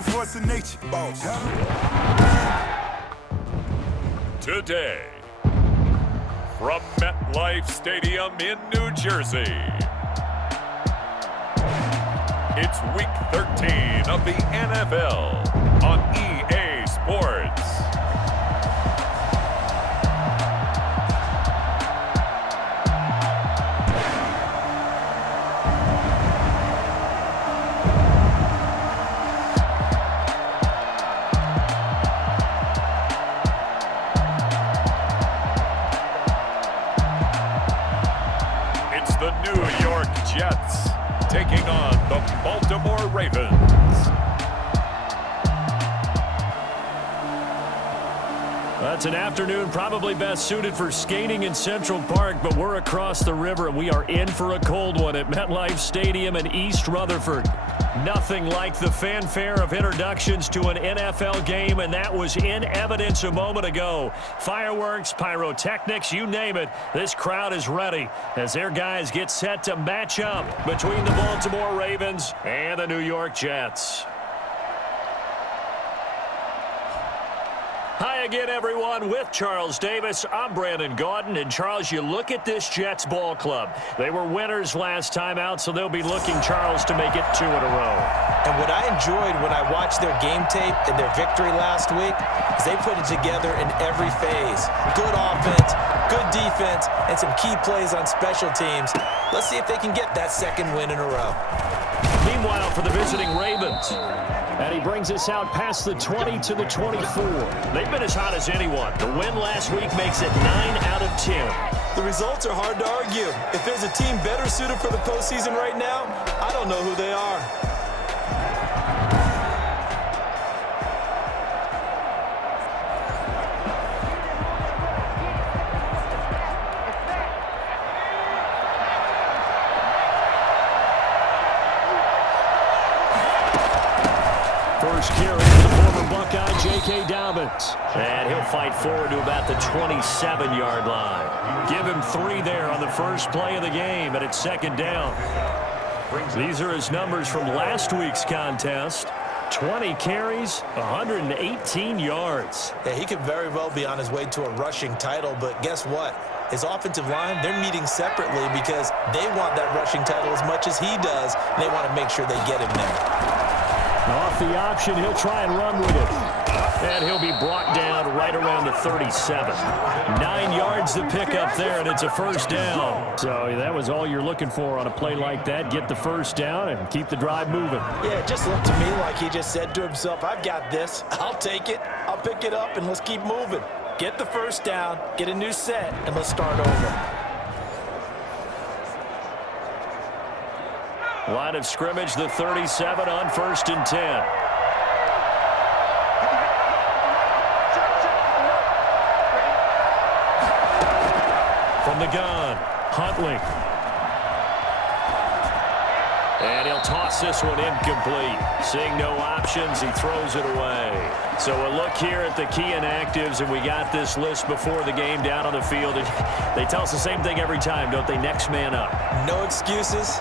living force of nature. Boss. Today, from MetLife Stadium in New Jersey, it's Week 13 of the NFL on EA Sports. It's the New York Jets taking on the Baltimore Ravens. That's an afternoon probably best suited for skating in Central Park, but we're across the river and we are in for a cold one at MetLife Stadium in East Rutherford. Nothing like the fanfare of introductions to an NFL game, and that was in evidence a moment ago. Fireworks, pyrotechnics, you name it. This crowd is ready as their guys get set to match up between the Baltimore Ravens and the New York Jets. Hi again, everyone. With Charles Davis, I'm Brandon Gaudin. And, Charles, you look at this Jets ball club. They were winners last time out, so they'll be looking, Charles, to make it 2 in a row. And what I enjoyed when I watched their game tape and their victory last week is they put it together in every phase. Good offense, good defense, and some key plays on special teams. Let's see if they can get that second win in a row. Meanwhile, for the visiting Ravens, and he brings us out past the 20 to the 24. They've been as hot as anyone. The win last week makes it 9 out of 10. The results are hard to argue. If there's a team better suited for the postseason right now, I don't know who they are. First carry for the former Buckeye, J.K. Dobbins. And he'll fight forward to about the 27-yard line. Give him 3 there on the first play of the game, and it's second down. These are his numbers from last week's contest. 20 carries, 118 yards. Yeah, he could very well be on his way to a rushing title, but guess what? His offensive line, they're meeting separately because they want that rushing title as much as he does, and they want to make sure they get him there. Off the option, he'll try and run with it. And he'll be brought down right around the 37. 9 yards to pick up there, and it's a first down. So that was all you're looking for on a play like that. Get the first down and keep the drive moving. Yeah, it just looked to me like he just said to himself, I've got this. I'll take it. I'll pick it up, and let's keep moving. Get the first down, get a new set, and let's start over. Line of scrimmage, the 37 on 1st and 10. From the gun, Huntley. And he'll toss this one incomplete. Seeing no options, he throws it away. So a look here at the key inactives, and we got this list before the game down on the field. They tell us the same thing every time, don't they? Next man up. No excuses.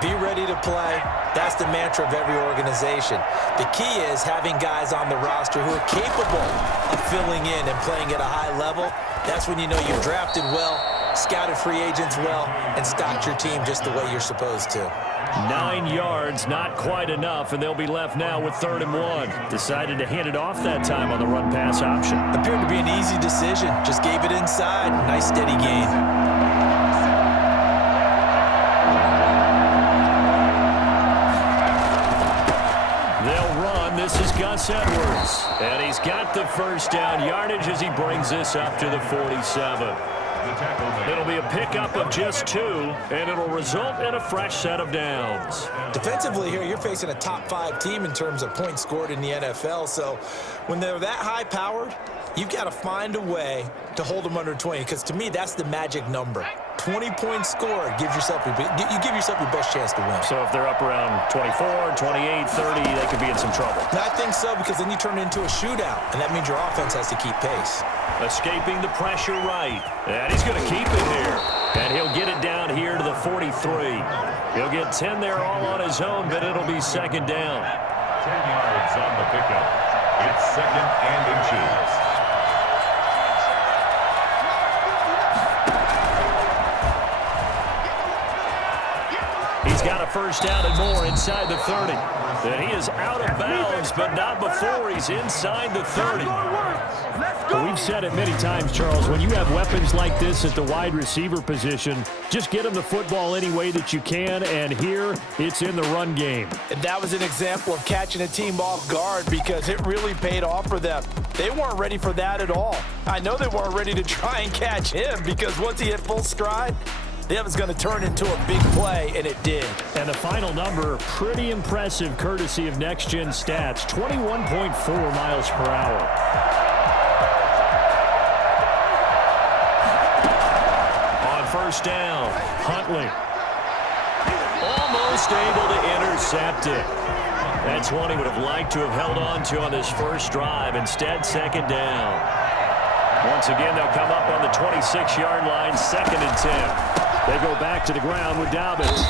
Be ready to play. That's the mantra of every organization. The key is having guys on the roster who are capable of filling in and playing at a high level. That's when you know you've drafted well, scouted free agents well, and stocked your team just the way you're supposed to. 9 yards, not quite enough, and they'll be left now with 3rd and 1. Decided to hand it off that time on the run-pass option. Appeared to be an easy decision. Just gave it inside. Nice steady gain. This is Gus Edwards, and he's got the first down yardage as he brings this up to the 47. It'll be a pickup of just 2, and it'll result in a fresh set of downs. Defensively here, you're facing a top-5 team in terms of points scored in the NFL, so when they're that high-powered, you've got to find a way to hold them under 20, because to me, that's the magic number. 20 points scored gives yourself you give yourself your best chance to win. So if they're up around 24, 28, 30, they could be in some trouble. I think so, because then you turn it into a shootout, and that means your offense has to keep pace. Escaping the pressure right. And he's going to keep it here. And he'll get it down here to the 43. He'll get 10 there all on his own, but it'll be second down. 10 yards on the first down and more inside the 30. And he is out of bounds, but not before he's inside the 30. We've said it many times, Charles, when you have weapons like this at the wide receiver position, just get them the football any way that you can, and here it's in the run game. And that was an example of catching a team off guard because it really paid off for them. They weren't ready for that at all. I know they weren't ready to try and catch him because once he hit full stride, that was going to turn into a big play, and it did. And the final number, pretty impressive courtesy of Next Gen Stats, 21.4 miles per hour. On first down, Huntley. Almost able to intercept it. That's one he would have liked to have held on to on this first drive. Instead, second down. Once again, they'll come up on the 26-yard line, 2nd and 10. They go back to the ground with Dobbins.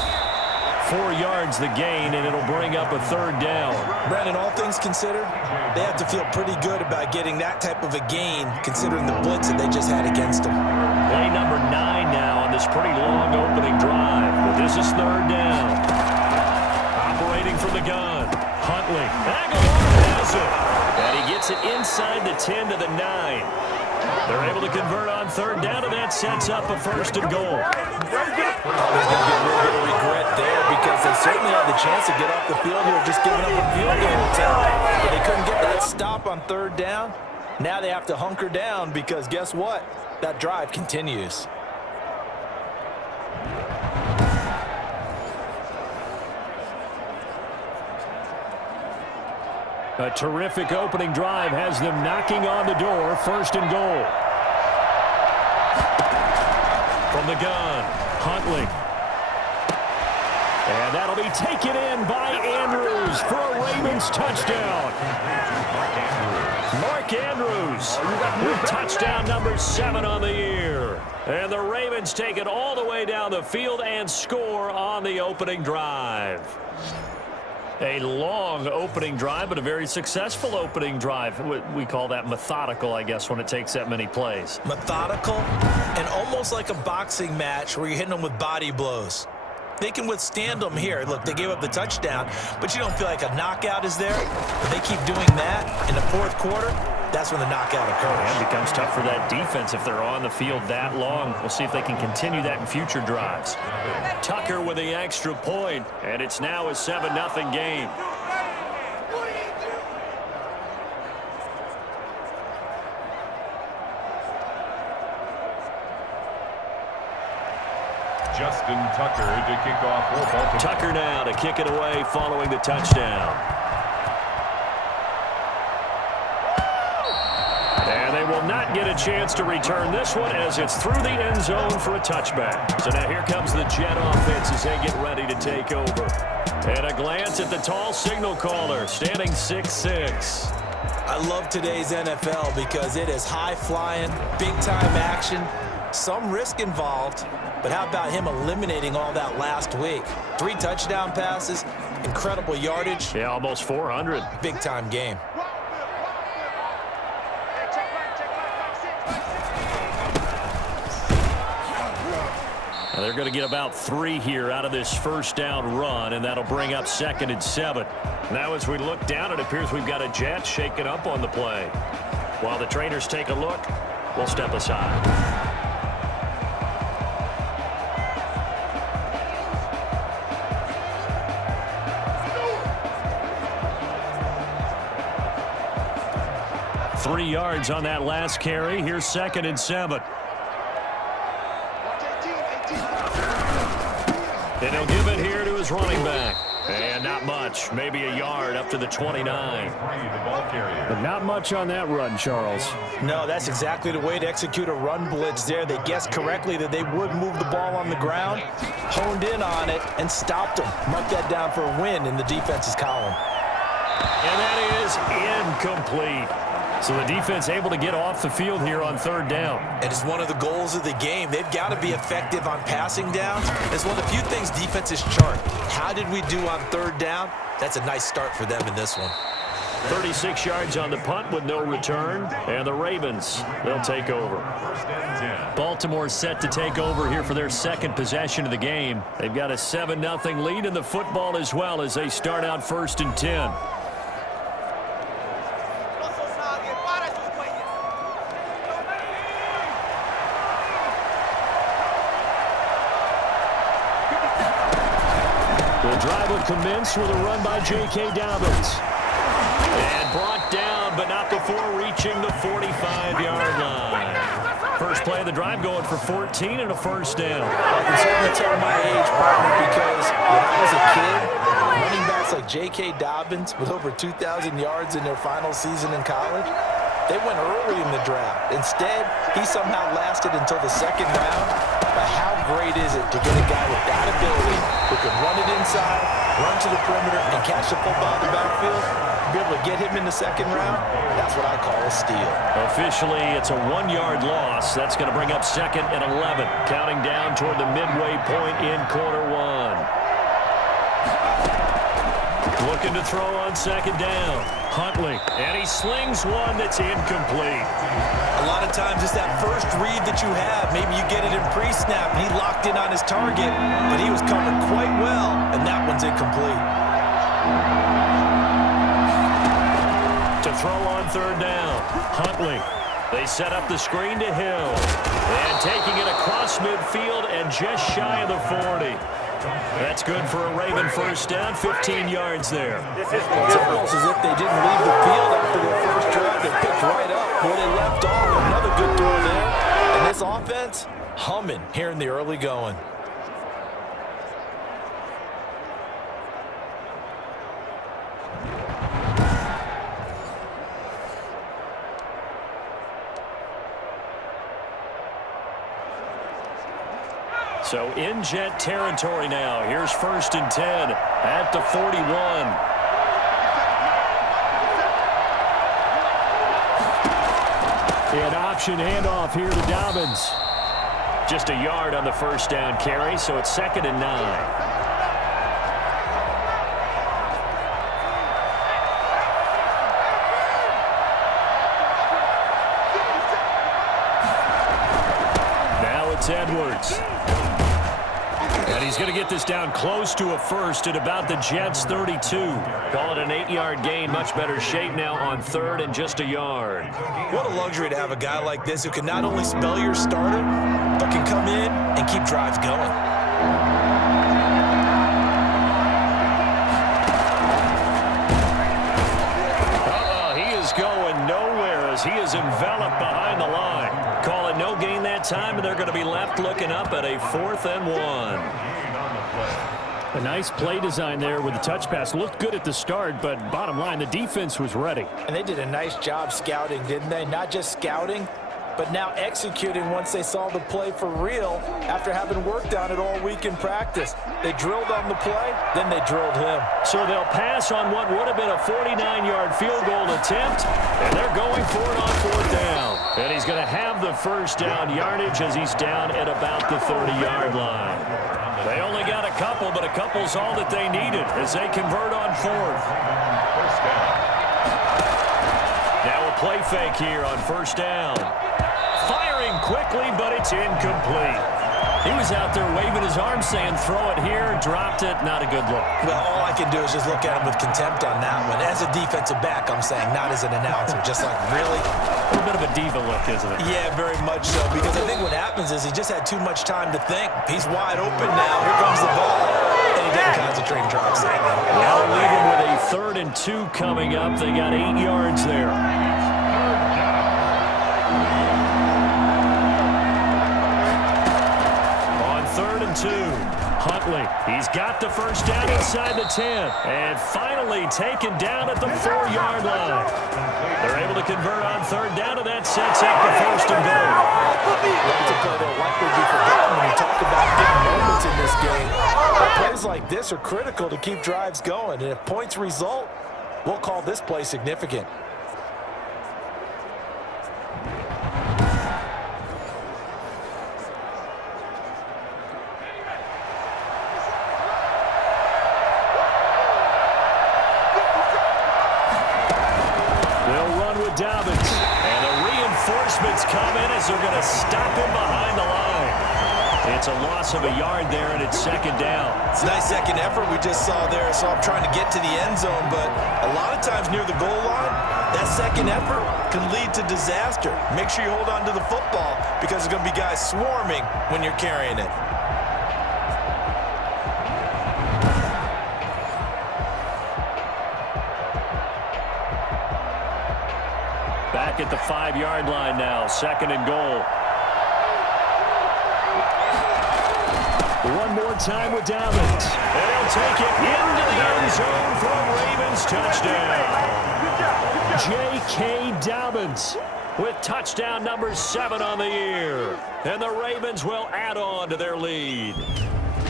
4 yards the gain, and it'll bring up a 3rd down. Brandon, all things considered, they have to feel pretty good about getting that type of a gain, considering the blitz that they just had against them. Play number 9 now on this pretty long opening drive. But this is 3rd down. Operating from the gun. Huntley. Aguilar has it. And he gets it inside the 10 to the 9. They're able to convert on 3rd down, and that sets up a 1st and goal. There's going to be a little bit of regret there because they certainly had the chance to get off the field here just giving up a field goal attempt. But they couldn't get that stop on 3rd down. Now they have to hunker down because guess what? That drive continues. A terrific opening drive has them knocking on the door. 1st and goal. From the gun, Huntley. And that'll be taken in by Andrews for a Ravens touchdown. Mark Andrews with touchdown number 7 on the year. And the Ravens take it all the way down the field and score on the opening drive. A long opening drive, but a very successful opening drive. We call that methodical, I guess, when it takes that many plays. Methodical and almost like a boxing match where you're hitting them with body blows. They can withstand them here. Look, they gave up the touchdown, but you don't feel like a knockout is there. But they keep doing that in the 4th quarter. That's when the knockout occurs. It becomes tough for that defense if they're on the field that long. We'll see if they can continue that in future drives. Tucker with the extra point, and it's now a 7-0 game. Justin Tucker to kick off for Baltimore. Tucker now to kick it away following the touchdown. And they will not get a chance to return this one as it's through the end zone for a touchback. So now here comes the Jet offense as they get ready to take over. And a glance at the tall signal caller, standing 6'6". I love today's NFL because it is high-flying, big-time action, some risk involved. But how about him eliminating all that last week? 3 touchdown passes, incredible yardage. Yeah, almost 400. Big-time game. Now they're going to get about 3 here out of this first down run, and that'll bring up 2nd and 7. Now as we look down, it appears we've got a Jet shaking up on the play. While the trainers take a look, we'll step aside. Three yards on that last carry. Here's 2nd and 7. And he'll give it here to his running back. And not much. Maybe a yard up to the 29. But not much on that run, Charles. No, that's exactly the way to execute a run blitz there. They guessed correctly that they would move the ball on the ground, honed in on it, and stopped them. Mark that down for a win in the defense's column. And that is incomplete. So the defense able to get off the field here on 3rd down. It is one of the goals of the game. They've got to be effective on passing downs. It's one of the few things defenses chart. How did we do on 3rd down? That's a nice start for them in this one. 36 yards on the punt with no return. And the Ravens, they'll take over. Baltimore set to take over here for their second possession of the game. They've got a 7-0 lead in the football as well as they start out 1st and 10. The drive will commence with a run by J.K. Dobbins. And brought down, but not before reaching the 45-yard line. First play of the drive going for 14 and a first down. I can certainly tell my age, partner, because when I was a kid, running backs like J.K. Dobbins with over 2,000 yards in their final season in college, they went early in the draft. Instead, he somehow lasted until the second round. But how great is it to get a guy with that ability who can run it inside, run to the perimeter, and catch the football in the backfield? Be able to get him in the second round, that's what I call a steal. Officially, it's a 1-yard loss. That's going to bring up 2nd and 11, counting down toward the midway point in quarter 1. Looking to throw on 2nd down. Huntley, and he slings one that's incomplete. A lot of times it's that first read that you have. Maybe you get it in pre-snap, and he locked in on his target, but he was covered quite well, and that one's incomplete. To throw on 3rd down, Huntley. They set up the screen to Hill. And taking it across midfield and just shy of the 40. That's good for a Raven first down, 15 yards there. It's almost as if they didn't leave the field after their first drive. They picked right up where they left off. Another good throw there. And this offense, humming here in the early going. So in Jet territory now. Here's 1st and 10 at the 41. An option handoff here to Dobbins. Just a yard on the first down carry, so it's 2nd and 9. Edwards. And he's going to get this down close to a first at about the Jets' 32. Call it an 8-yard gain. Much better shape now on 3rd and just a yard. What a luxury to have a guy like this who can not only spell your starter, but can come in and keep drives going. He is going nowhere as he is enveloped behind the line. Call it no gain that time, and they're going to be left looking up at a 4th and 1. A nice play design there with the touch pass. Looked good at the start, but bottom line, the defense was ready. And they did a nice job scouting, didn't they? Not just scouting, but now executing once they saw the play for real after having worked on it all week in practice. They drilled on the play, then they drilled him. So they'll pass on what would have been a 49-yard field goal attempt, and they're going for it on 4th down. And he's going to have the first down yardage as he's down at about the 30-yard line. They only got a couple, but a couple's all that they needed as they convert on 4th. Now a play fake here on 1st down. Firing quickly, but it's incomplete. He was out there waving his arm saying, throw it here, dropped it, not a good look. Well, all I can do is just look at him with contempt on that one. As a defensive back, I'm saying, not as an announcer. Just like, really? A little bit of a diva look, isn't it? Yeah, very much so, because I think what happens is he just had too much time to think. He's wide open now. Here comes the ball. And he didn't concentrate and drops it. Now they'll leave him with a 3rd and 2 coming up. They got 8 yards there. On 3rd and 2, Huntley. He's got the first down inside the 10. And finally taken down at the 4-yard line. They're able to convert on 3rd down, and that sets up the 1st and goal. That's a play that'll likely be forgotten when you talk about big moments in this game. But plays like this are critical to keep drives going, and if points result, we'll call this play significant. Dobbins. And the reinforcements come in as they're going to stop him behind the line. It's a loss of a yard there, and it's second down. It's a nice second effort we just saw there, so I'm trying to get to the end zone, but a lot of times near the goal line, that second effort can lead to disaster. Make sure you hold on to the football because there's going to be guys swarming when you're carrying it. Back at the 5-yard line now, second and goal. One more time with Dobbins. And he'll take it into the end zone for a Ravens touchdown. J.K. Dobbins with touchdown number 7 on the year. And the Ravens will add on to their lead.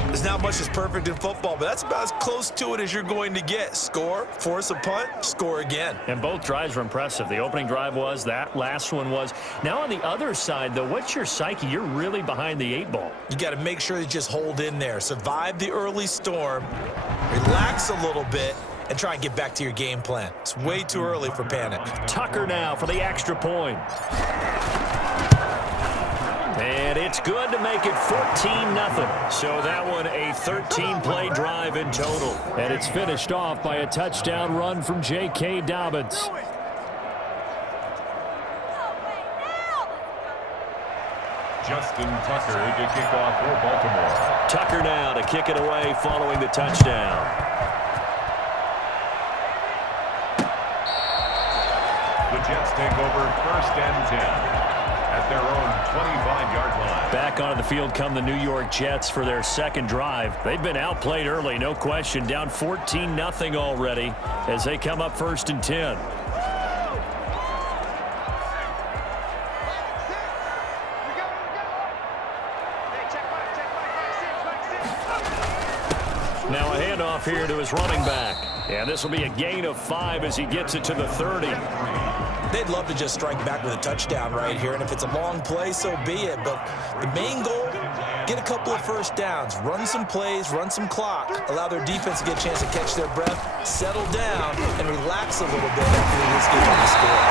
There's not much that's perfect in football, but that's about as close to it as you're going to get. Score, force a punt, score again. And both drives were impressive. The opening drive was, that last one was. Now on the other side, though, what's your psyche? You're really behind the 8 ball. You got to make sure you just hold in there. Survive the early storm, relax a little bit, and try and get back to your game plan. It's way too early for panic. Tucker now for the extra point. And it's good to make it 14-0. So that one a 13-play drive in total. And it's finished off by a touchdown run from J.K. Dobbins. Justin Tucker to kick off for Baltimore. Tucker now to kick it away following the touchdown. The Jets take over 1st and 10. At their own 25-yard line. Back onto the field come the New York Jets for their second drive. They've been outplayed early, no question. Down 14-0 already as they come up 1st and 10. Now a handoff here to his running back. And this will be a gain of 5 as he gets it to the 30. They'd love to just strike back with a touchdown right here, and if it's a long play, so be it. But the main goal, get a couple of first downs, run some plays, run some clock, allow their defense to get a chance to catch their breath, settle down, and relax a little bit after this game on the score.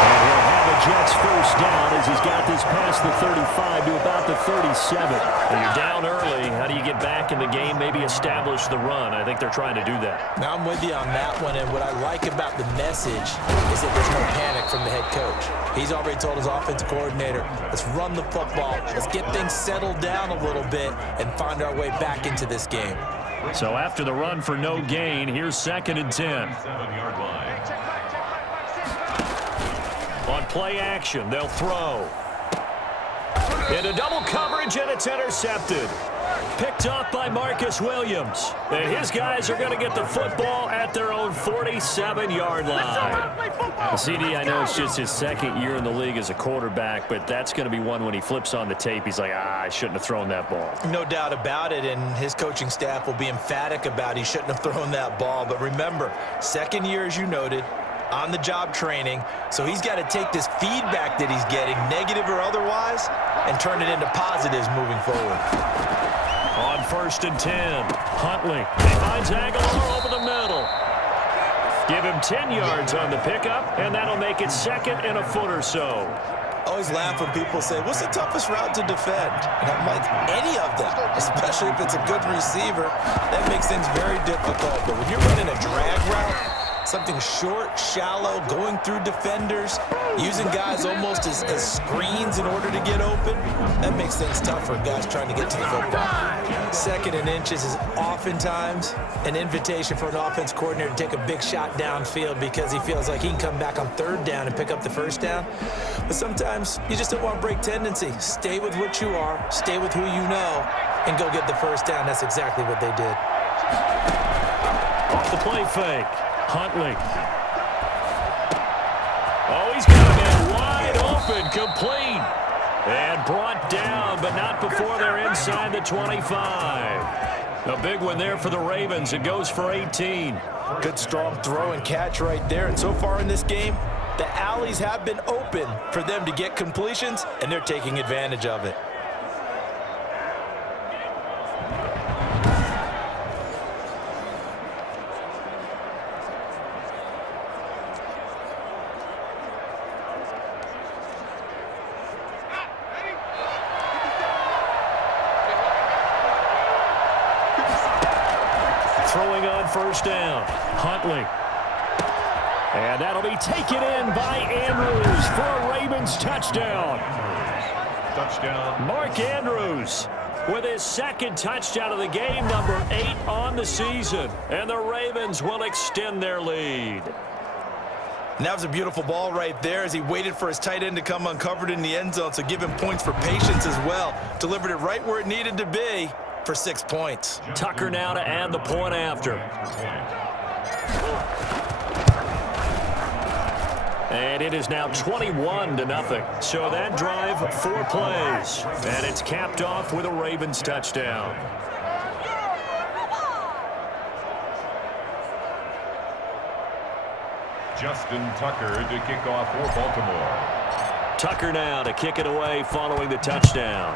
And he'll have a Jets first down as he's got this past the 35 to about the 37. And you're down early. How do you get back in the game, maybe establish the run? I think they're trying to do that. Now I'm with you on that one, and what I like about the message is that there's no panic from the head coach. He's already told his offensive coordinator, let's run the football, let's get things settled down a little bit and find our way back into this game. So after the run for no gain, here's 2nd and 10. 7-yard line. On play action, they'll throw. Into double coverage, and it's intercepted. Picked off by Marcus Williams. And his guys are going to get the football at their own 47-yard line. CD, I know it's just his 2nd year in the league as a quarterback, but that's going to be one when he flips on the tape, he's like, I shouldn't have thrown that ball. No doubt about it, and his coaching staff will be emphatic about he shouldn't have thrown that ball. But remember, 2nd year, as you noted, on-the-job training, so he's got to take this feedback that he's getting, negative or otherwise, and turn it into positives moving forward. On 1st and 10, Huntley. He finds Aguilar over the middle. Give him 10 yards on the pickup, and that'll make it 2nd and a foot or so. Always laugh when people say, what's the toughest route to defend? And I'm like, any of them, especially if it's a good receiver. That makes things very difficult. But when you're running a drag route, something short, shallow, going through defenders, using guys almost as screens in order to get open, that makes things tough for guys trying to get to the football. 2nd and inches is oftentimes an invitation for an offense coordinator to take a big shot downfield because he feels like he can come back on 3rd down and pick up the 1st down. But sometimes you just don't want to break tendency. Stay with what you are, stay with who you know, and go get the 1st down. That's exactly what they did. Off the play fake. Huntley. Oh, he's got a man wide open, complete. And brought down, but not before they're inside the 25. A big one there for the Ravens. It goes for 18. Good strong throw and catch right there. And so far in this game, the alleys have been open for them to get completions, and they're taking advantage of it. first down. Huntley. And that'll be taken in by Andrews for a Ravens touchdown. Touchdown. Mark Andrews with his second touchdown of the game, number 8 on the season. And the Ravens will extend their lead. And that was a beautiful ball right there as he waited for his tight end to come uncovered in the end zone, so give him points for patience as well. Delivered it right where it needed to be for 6 points. Tucker now to add the point after. And it is now 21-0. So that drive, 4 plays. And it's capped off with a Ravens touchdown. Justin Tucker to kick off for Baltimore. Tucker now to kick it away following the touchdown.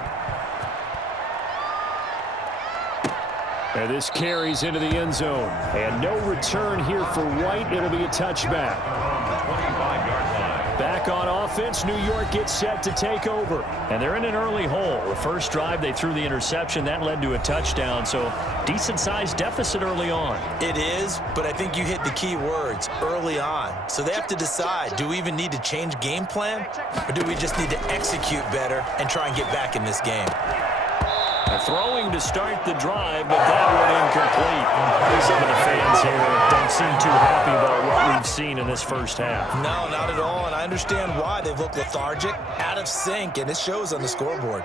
And this carries into the end zone. And no return here for White. It'll be a touchback. 25-yard line. Back on offense, New York gets set to take over. And they're in an early hole. The first drive, they threw the interception. That led to a touchdown. So decent-sized deficit early on. It is, but I think you hit the key words, early on. So they have to decide, do we even need to change game plan? Or do we just need to execute better and try and get back in this game? Throwing to start the drive, but that one incomplete. Some of the fans here don't seem too happy about what we've seen in this first half. No, not at all, and I understand why. They've looked lethargic, out of sync, and it shows on the scoreboard.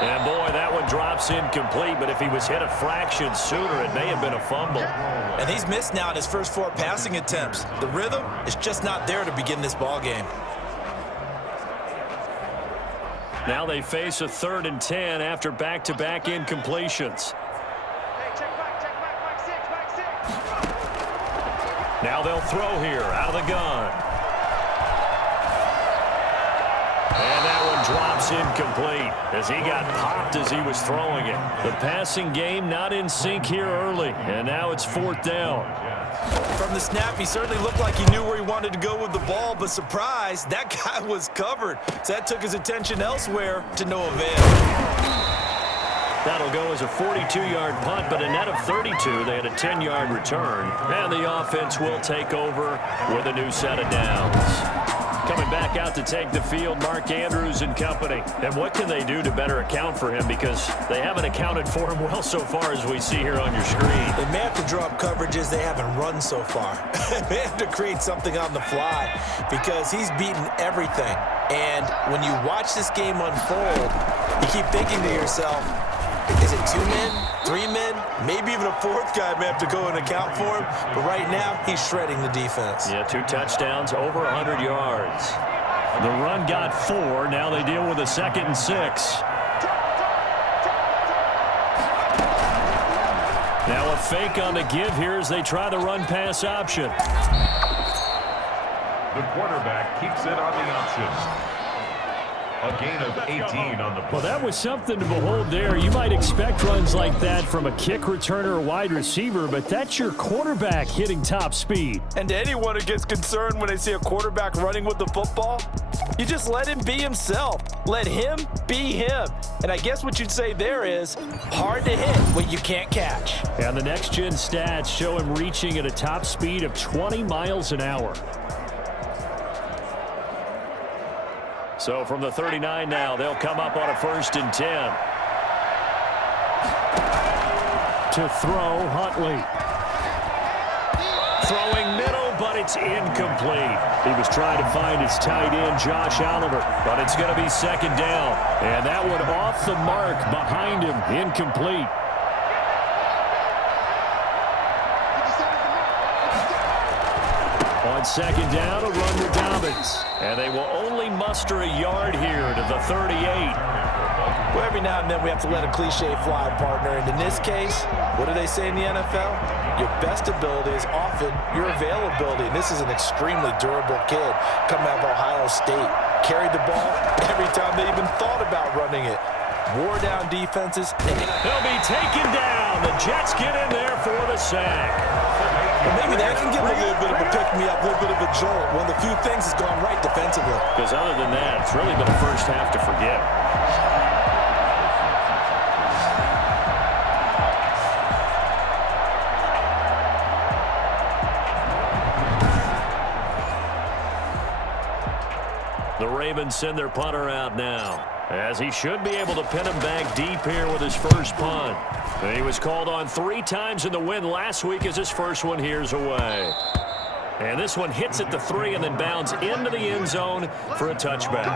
And boy, that one drops incomplete, but if he was hit a fraction sooner, it may have been a fumble. And he's missed now in his first 4 passing attempts. The rhythm is just not there to begin this ball game. Now they face a 3rd and 10 after back-to-back incompletions. Now they'll throw here out of the gun. And that one drops incomplete as he got popped as he was throwing it. The passing game not in sync here early, and now it's 4th down. From the snap, he certainly looked like he knew where he wanted to go with the ball, but surprise, that guy was covered. So that took his attention elsewhere to no avail. That'll go as a 42-yard punt, but a net of 32. They had a 10-yard return, and the offense will take over with a new set of downs. Coming back out to take the field, Mark Andrews and company. And what can they do to better account for him? Because they haven't accounted for him well so far, as we see here on your screen. They may have to draw up coverages they haven't run so far. They have to create something on the fly because he's beaten everything. And when you watch this game unfold, you keep thinking to yourself, is it 2 men, 3 men, maybe even a 4th guy may have to go and account for him. But right now, he's shredding the defense. Yeah, 2 touchdowns, over 100 yards. The run got 4. Now they deal with a 2nd and 6. Now a fake on the give here as they try the run-pass option. The quarterback keeps it on the option. A gain of 18 on the play. Well, that was something to behold there. You might expect runs like that from a kick returner or wide receiver, but that's your quarterback hitting top speed. And to anyone who gets concerned when they see a quarterback running with the football, you just let him be himself. Let him be him. And I guess what you'd say there is hard to hit what you can't catch. And the next-gen stats show him reaching at a top speed of 20 miles an hour. So from the 39 now, they'll come up on a 1st and 10. To throw, Huntley. Throwing middle, but it's incomplete. He was trying to find his tight end, Josh Oliver, but it's going to be 2nd down. And that one off the mark behind him, incomplete. On 2nd down, a run to Dobbins. And they will only muster a yard here to the 38. Well, every now and then we have to let a cliche fly, partner. And in this case, what do they say in the NFL? Your best ability is often your availability. And this is an extremely durable kid coming out of Ohio State. Carried the ball every time they even thought about running it. Wore down defenses. He'll be taken down. The Jets get in there for the sack. Well, maybe that can give him a little bit of a pick-me-up, a little bit of a jolt. One of the few things has gone right defensively. Because other than that, it's really been a first half to forget. Ravens send their punter out now, as he should be able to pin him back deep here with his first punt. He was called on 3 times in the win last week as his first one here's away. And this one hits at the 3 and then bounds into the end zone for a touchback.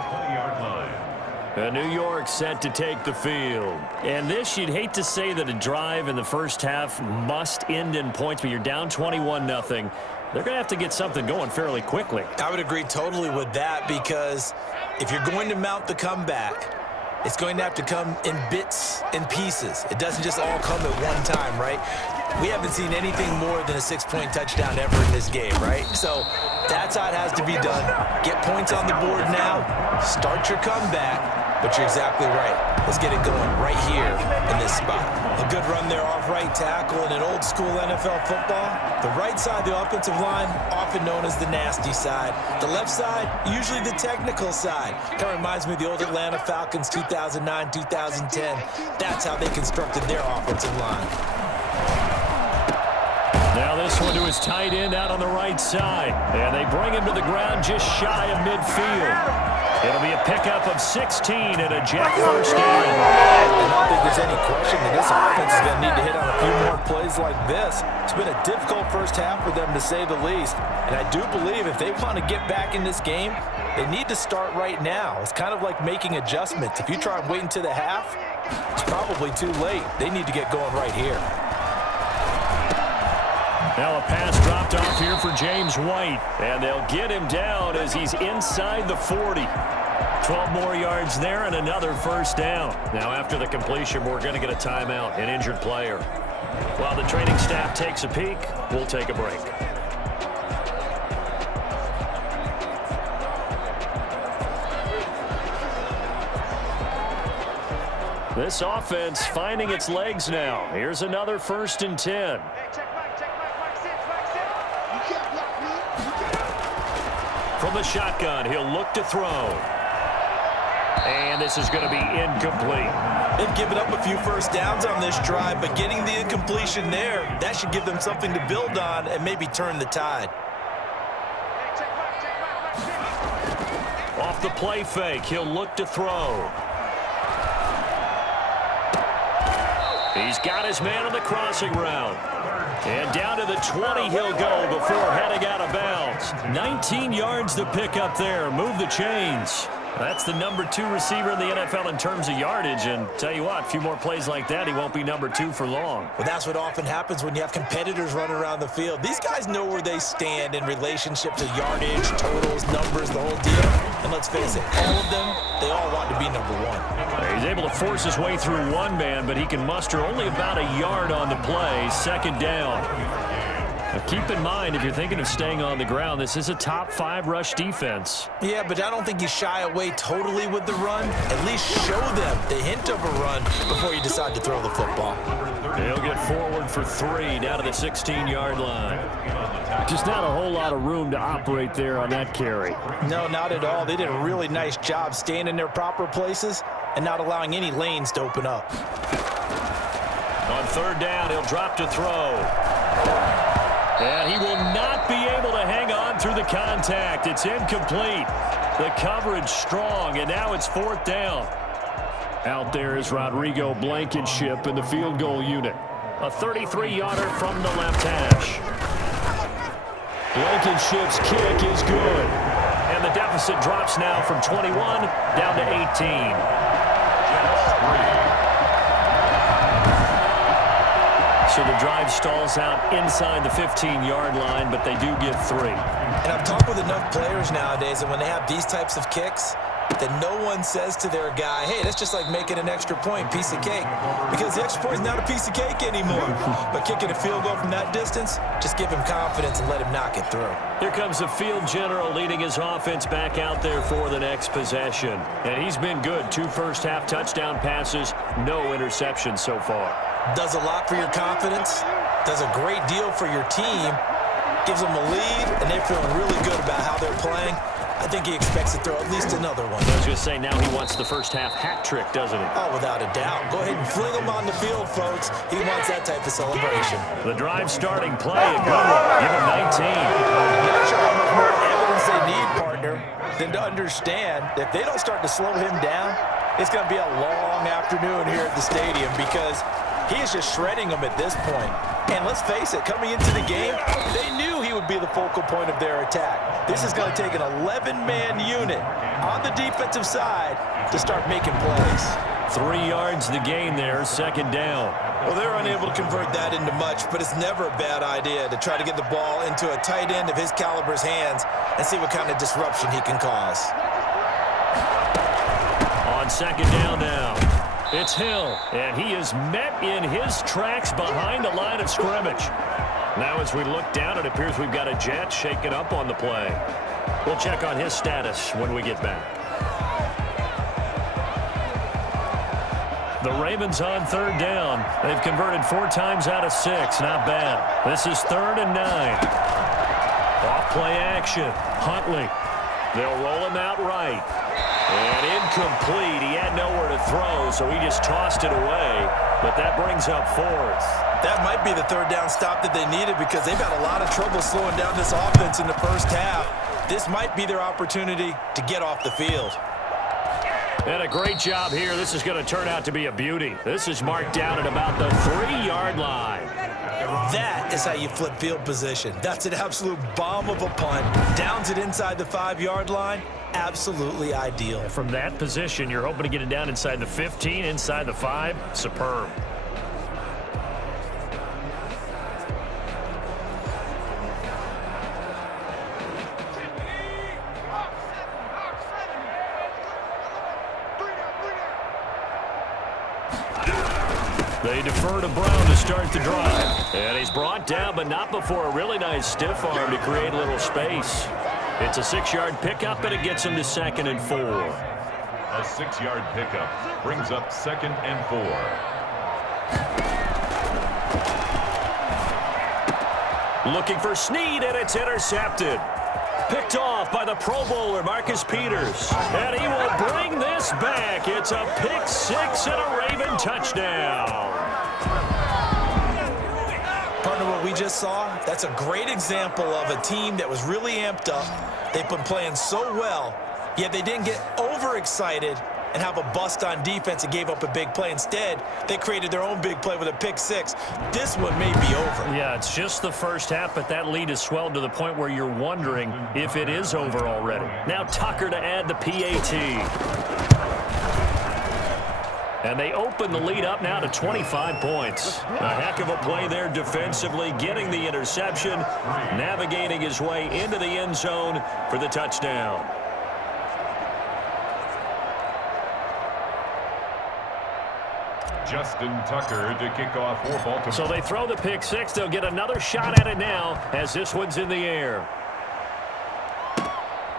And New York set to take the field. And this, you'd hate to say that a drive in the first half must end in points, but you're down 21-0. They're going to have to get something going fairly quickly. I would agree totally with that, because if you're going to mount the comeback, it's going to have to come in bits and pieces. It doesn't just all come at one time, right? We haven't seen anything more than a 6-point touchdown ever in this game, right? So that's how it has to be done. Get points on the board now. Start your comeback. But you're exactly right. Let's get it going right here in this spot. A good run there off right tackle in an old school NFL football. The right side, the offensive line, often known as the nasty side. The left side, usually the technical side. Kind of reminds me of the old Atlanta Falcons 2009, 2010. That's how they constructed their offensive line. Now this one to his tight end out on the right side. And they bring him to the ground just shy of midfield. It'll be a pickup of 16 and a Jet first down. I don't think there's any question that this offense is going to need to hit on a few more plays like this. It's been a difficult first half for them, to say the least. And I do believe if they want to get back in this game, they need to start right now. It's kind of like making adjustments. If you try and wait until the half, it's probably too late. They need to get going right here. Now a pass dropped off here for James White. And they'll get him down as he's inside the 40. 12 more yards there and another first down. Now after the completion, we're going to get a timeout, an injured player. While the training staff takes a peek, we'll take a break. This offense finding its legs now. Here's another 1st and 10. From the shotgun, he'll look to throw. And this is going to be incomplete. They've given up a few first downs on this drive, but getting the incompletion there, that should give them something to build on and maybe turn the tide. Off the play fake, he'll look to throw. He's got his man on the crossing route. And down to the 20 he'll go before heading out of bounds. 19 yards to pick up there. Move the chains. That's the number 2 receiver in the NFL in terms of yardage. And tell you what, a few more plays like that, he won't be number 2 for long. Well, that's what often happens when you have competitors running around the field. These guys know where they stand in relationship to yardage, totals, numbers, the whole deal. And let's face it, all of them, they all want to be number 1. He's able to force his way through one man, but he can muster only about a yard on the play. 2nd down. Now keep in mind, if you're thinking of staying on the ground, this is a top 5 rush defense. Yeah, but I don't think you shy away totally with the run. At least show them the hint of a run before you decide to throw the football. He'll get forward for 3 down to the 16-yard line. Just not a whole lot of room to operate there on that carry. No, not at all. They did a really nice job staying in their proper places and not allowing any lanes to open up. On 3rd down, he'll drop to throw. And he will not be able to hang on through the contact. It's incomplete. The coverage strong, and now it's 4th down. Out there is Rodrigo Blankenship in the field goal unit. A 33-yarder from the left hash. Blankenship's kick is good. And the deficit drops now from 21 down to 18. So the drive stalls out inside the 15-yard line, but they do get 3. And I've talked with enough players nowadays that when they have these types of kicks, that no one says to their guy, hey, that's just like making an extra point, piece of cake. Because the extra point is not a piece of cake anymore. But kicking a field goal from that distance, just give him confidence and let him knock it through. Here comes the field general leading his offense back out there for the next possession. And he's been good. 2 first-half touchdown passes, no interceptions so far. Does a lot for your confidence, does a great deal for your team, gives them a lead, and they're feeling really good about how they're playing. I think he expects to throw at least another one. I was going to say, now he wants the first-half hat trick, doesn't he? Oh, without a doubt. Go ahead and fling him on the field, folks. He wants that type of celebration. The drive starting play, a good one. Give him 19. I'm not sure how much more evidence else they need, partner, than to understand that if they don't start to slow him down, it's going to be a long afternoon here at the stadium because he is just shredding them at this point. And let's face it, coming into the game, they knew he would be the focal point of their attack. This is going to take an 11-man unit on the defensive side to start making plays. 3 yards the gain there, second down. Well, they're unable to convert that into much, but it's never a bad idea to try to get the ball into a tight end of his caliber's hands and see what kind of disruption he can cause. On second down now, it's Hill, and he is met in his tracks behind the line of scrimmage. Now as we look down, it appears we've got a Jet shaken up on the play. We'll check on his status when we get back. The Ravens on third down. They've converted 4 times out of 6. Not bad. This is 3rd and 9. Off play action. Huntley. They'll roll him out right. And incomplete. He had nowhere to throw, so he just tossed it away. But that brings up 4th. That might be the third down stop that they needed because they've had a lot of trouble slowing down this offense in the first half. This might be their opportunity to get off the field. And a great job here. This is going to turn out to be a beauty. This is marked down at about the 3-yard line. That is how you flip field position. That's an absolute bomb of a punt. Downs it inside the 5-yard line. Absolutely ideal. From that position, you're hoping to get it down inside the 15, inside the 5. Superb. They defer to Brown to start the drive. And he's brought down, but not before a really nice stiff arm to create a little space. It's a 6-yard pickup, and it gets him to 2nd and 4. A 6-yard pickup brings up 2nd and 4. Looking for Snead, and it's intercepted. Picked off by the Pro Bowler, Marcus Peters. And he will bring this back. It's a pick 6 and a Raven touchdown. Partner, what we just saw, that's a great example of a team that was really amped up. They've been playing so well, yet they didn't get overexcited and have a bust on defense and gave up a big play. Instead, they created their own big play with a pick 6. This one may be over. Yeah, it's just the first half, but that lead has swelled to the point where you're wondering if it is over already. Now Tucker to add the PAT. And they open the lead up now to 25 points. A heck of a play there defensively, getting the interception, navigating his way into the end zone for the touchdown. Justin Tucker to kick off for Baltimore. So they throw the pick 6. They'll get another shot at it now as this one's in the air.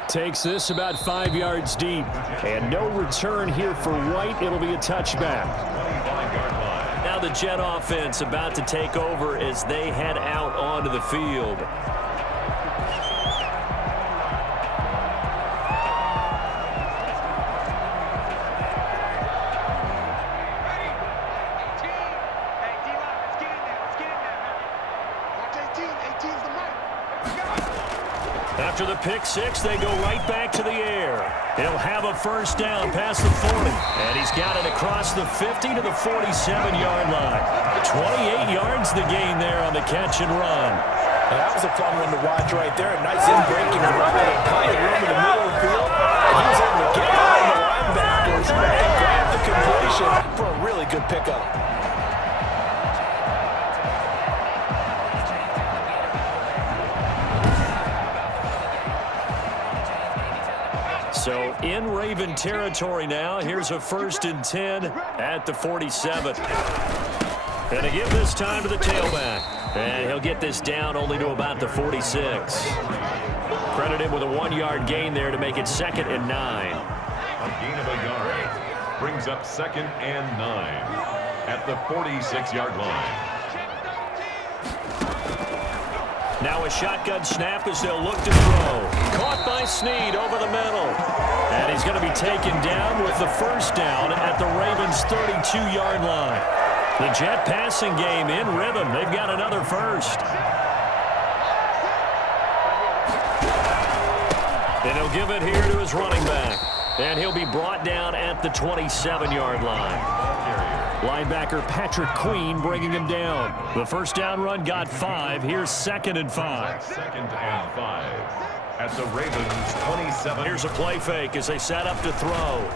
Takes this about 5 yards deep. And no return here for White. It'll be a touchback. 25-yard line. Now the Jet offense about to take over as they head out onto the field. After the pick 6, they go right back to the air. He'll have a first down past the 40. And he's got it across the 50 to the 47-yard line. 28 yards the gain there on the catch and run. And that was a fun one to watch right there. A nice in-breaking run with plenty of room in the middle of the field. And he was able to get behind the linebackers and grab the completion for a really good pickup. So in Raven territory now, here's a 1st and 10 at the 47. And to give this time to the tailback. And he'll get this down only to about the 46. Credit him with a 1-yard gain there to make it 2nd and 9. A gain of a yard brings up 2nd and 9 at the 46-yard line. Now a shotgun snap as they'll look to throw. Caught by Snead over the middle. And he's going to be taken down with the first down at the Ravens' 32-yard line. The Jet passing game in rhythm. They've got another first. And he'll give it here to his running back. And he'll be brought down at the 27-yard line. Linebacker Patrick Queen bringing him down. The first down run got 5. Here's 2nd and 5. 2nd and 5 at the Ravens 27. Here's a play fake as they set up to throw.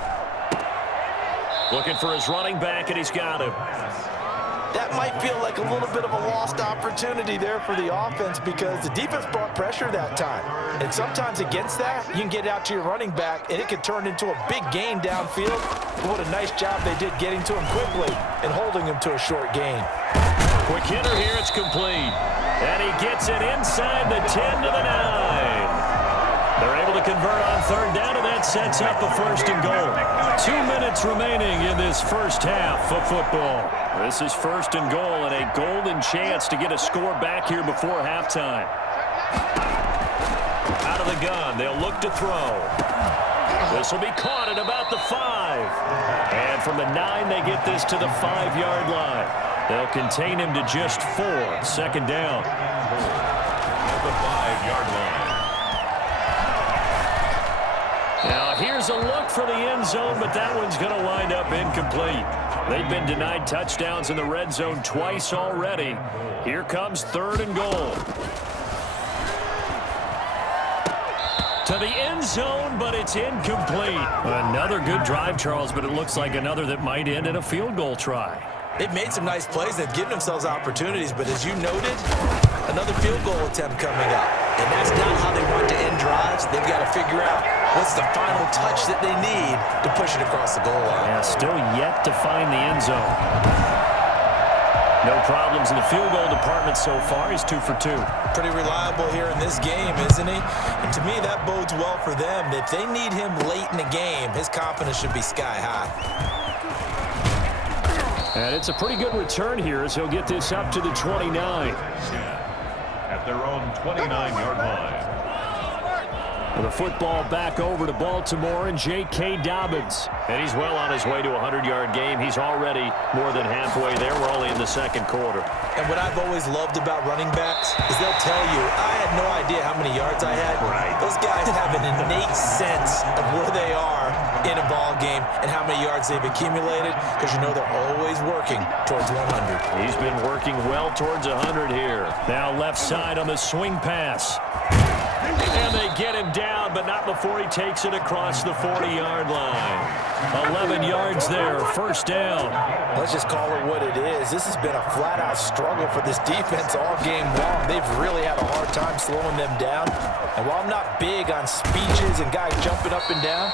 Looking for his running back, and he's got him. That might feel like a little bit of a lost opportunity there for the offense because the defense brought pressure that time. And sometimes against that, you can get out to your running back, and it can turn into a big gain downfield. But what a nice job they did getting to him quickly and holding him to a short gain. Quick hitter here, it's complete. And he gets it inside the 10 to the 9. They're able to convert on 3rd down, and that sets up a 1st and goal. 2 minutes remaining in this first half of football. This is 1st and goal and a golden chance to get a score back here before halftime. Out of the gun, they'll look to throw. This will be caught at about the 5. And from the 9, they get this to the 5-yard line. They'll contain him to just 4. 2nd down. At the 5-yard line. Now, here's a look for the end zone, but that one's going to wind up incomplete. They've been denied touchdowns in the red zone twice already. Here comes 3rd and goal. To the end zone, but it's incomplete. Another good drive, Charles, but it looks like another that might end in a field goal try. They've made some nice plays. They've given themselves opportunities, but as you noted, another field goal attempt coming up. And that's not how they want to end drives. They've got to figure out what's the final touch that they need to push it across the goal line. Yeah, still yet to find the end zone. No problems in the field goal department so far. He's 2 for 2. Pretty reliable here in this game, isn't he? And to me, that bodes well for them. If they need him late in the game, his confidence should be sky high. And it's a pretty good return here as he'll get this up to the 29. At their own 29-yard line. The football back over to Baltimore and J.K. Dobbins. And he's well on his way to a 100-yard game. He's already more than halfway there. We're only in the 2nd quarter. And what I've always loved about running backs is they'll tell you, I had no idea how many yards I had. Right. Those guys have an innate sense of where they are in a ball game and how many yards they've accumulated because you know they're always working towards 100. He's been working well towards 100 here. Now left side on the swing pass. And they get him down, but not before he takes it across the 40-yard line. 11 yards there, 1st down. Let's just call it what it is. This has been a flat-out struggle for this defense all game long. They've really had a hard time slowing them down. And while I'm not big on speeches and guys jumping up and down,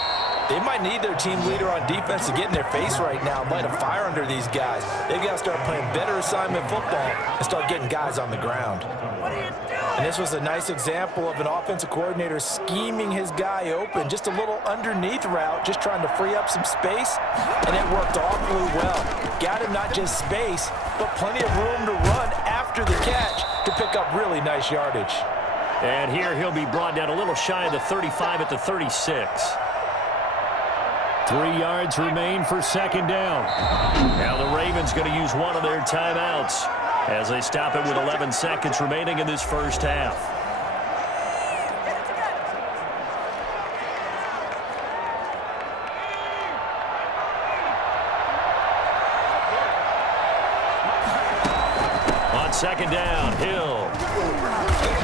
they might need their team leader on defense to get in their face right now and light a fire under these guys. They've got to start playing better assignment football and start getting guys on the ground. And this was a nice example of an offensive coordinator scheming his guy open. Just a little underneath route, just trying to free up some space, and it worked awfully well. Got him not just space, but plenty of room to run after the catch to pick up really nice yardage. And here he'll be brought down a little shy of the 35 at the 36. 3 yards remain for 2nd down. Now the Ravens going to use one of their timeouts as they stop it with 11 seconds remaining in this first half. On 2nd down, Hill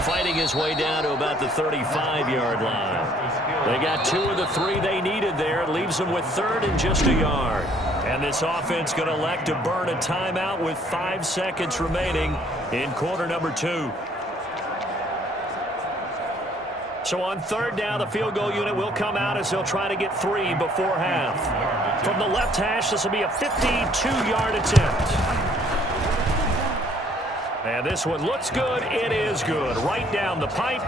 fighting his way down to about the 35-yard line. They got 2 of the 3 they needed there. It leaves them with 3rd and just a yard. And this offense going to elect to burn a timeout with 5 seconds remaining in quarter number 2. So on 3rd down, the field goal unit will come out as they'll try to get 3 before half. From the left hash, this will be a 52-yard attempt. And this one looks good. It is good. Right down the pipe.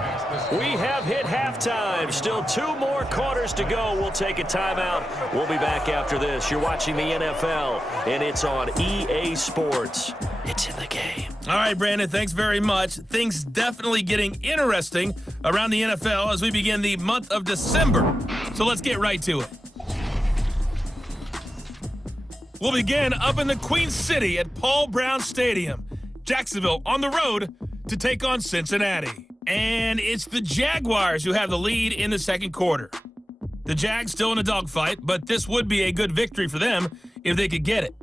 We have hit halftime. Still 2 more quarters to go. We'll take a timeout. We'll be back after this. You're watching the NFL, and it's on EA Sports. It's in the game. All right, Brandon, thanks very much. Things definitely getting interesting around the NFL as we begin the month of December. So let's get right to it. We'll begin up in the Queen City at Paul Brown Stadium. Jacksonville on the road to take on Cincinnati. And it's the Jaguars who have the lead in the second quarter. The Jags still in a dogfight, but this would be a good victory for them if they could get it.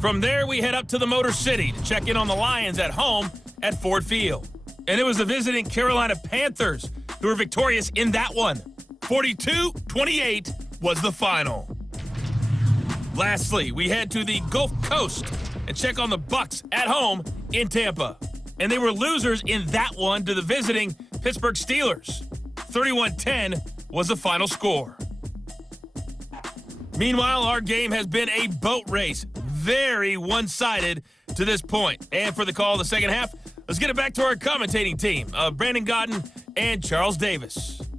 From there, we head up to the Motor City to check in on the Lions at home at Ford Field. And it was the visiting Carolina Panthers who were victorious in that one. 42-28 was the final. Lastly, we head to the Gulf Coast and check on the Bucs at home in Tampa. And they were losers in that one to the visiting Pittsburgh Steelers. 31-10 was the final score. Meanwhile, our game has been a boat race. Very one-sided to this point. And for the call of the second half, let's get it back to our commentating team of Brandon Godden and Charles Davis.